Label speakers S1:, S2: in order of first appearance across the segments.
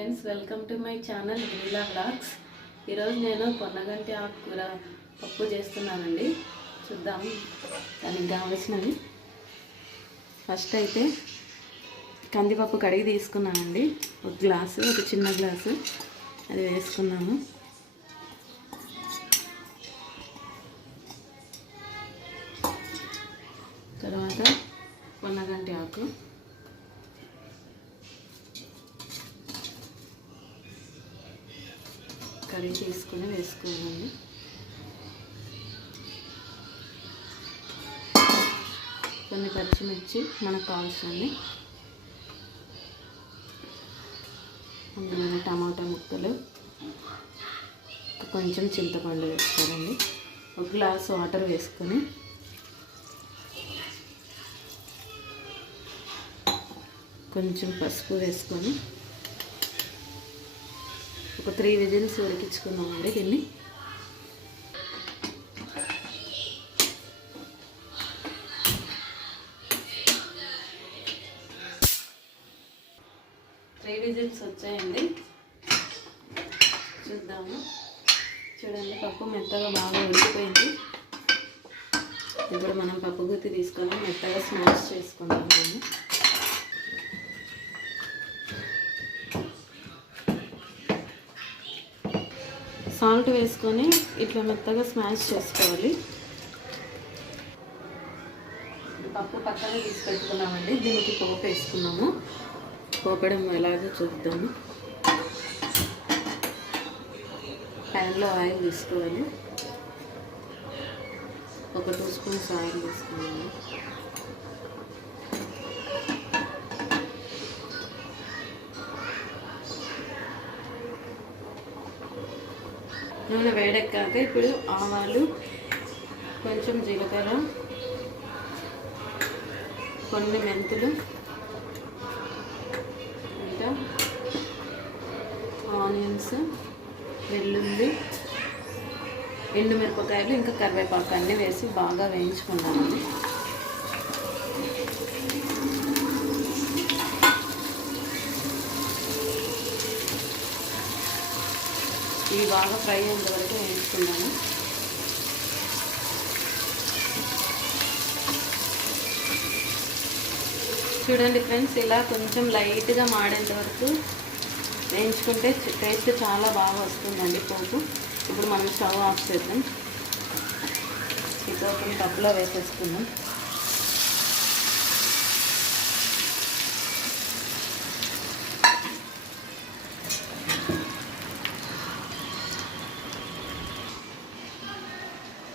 S1: Friends welcome to my channel Leela blogs ఈరోజు నేను పొన్నగంటి ఆకుకూర పప్పు చేస్తున్నానండి. చూద్దాం దానికి కావలసినవి. ఫస్ట్ అయితే కందిపప్పు కడిగి తీసుకున్నానండి. ఒక గ్లాసు ఒక చిన్న గ్లాసు. అది వేసుకున్నాము. తర్వాత పొన్నగంటి ఆకు. కర్రీ తీసుకుని వేసుకోవాలి. కొన్ని పచ్చిమిర్చి మనకు కావాల్సింది అందులో టమాటా ముక్కలు. కొంచెం చింతపండు వేసుకోవాలండి. ఒక గ్లాస్ వాటర్ వేసుకొని. కొంచెం పసుపు వేసుకొని. ఒక త్రీ విజిల్స్ ఉడికించుకున్నామండి దీన్ని. త్రీ విజిల్స్ వచ్చాయండి. చూద్దాము. చూడండి పప్పు మెత్తగా బాగా ఉడికిపోయింది. ఇప్పుడు మనం పప్పు గుత్తి తీసుకొని మెత్తగా స్మాష్ చేసుకుందాం సాల్ట్ వేసుకొని ఇట్లా మెత్తగా స్మాష్ చేసుకోవాలి. పప్పు పక్కన తీసి పెట్టుకున్నామండి. దీనికి పోపు వేసుకున్నాము. పోపడం ఎలాగో చూద్దాము. ప్యాన్లో ఆయిల్ తీసుకోవాలి. ఒక టూ స్పూన్స్ ఆయిల్ తీసుకున్నాము నూనె వేడెక్కాక ఇప్పుడు ఆవాలు కొంచెం జీలకర్ర కొన్ని మెంతులు ఇంకా ఆనియన్స్ వెల్లుల్లి ఎండుమిరపకాయలు ఇంకా కరివేపాకు అన్నీ వేసి బాగా వేయించుకున్నామండి ఇవి బాగా ఫ్రై అయ్యేంత వరకు వేయించుకున్నాను చూడండి ఫ్రెండ్స్ ఇలా కొంచెం లైట్గా మాడేంత వరకు వేయించుకుంటే టేస్ట్ చాలా బాగా వస్తుందండి పోపు. ఇప్పుడు మనం స్టవ్ ఆఫ్ చేద్దాం. ఈ పోపుని కప్పులో వేసేసుకుందాం.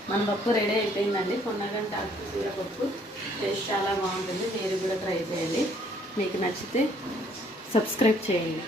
S1: మన పప్పు రెడీ అయిపోయిందండి. కొన్నగంట కూర పప్పు. టేస్ట్ చాలా బాగుంటుంది. మీరు కూడా ట్రై చేయండి. మీకు నచ్చితే సబ్స్క్రైబ్ చేయండి.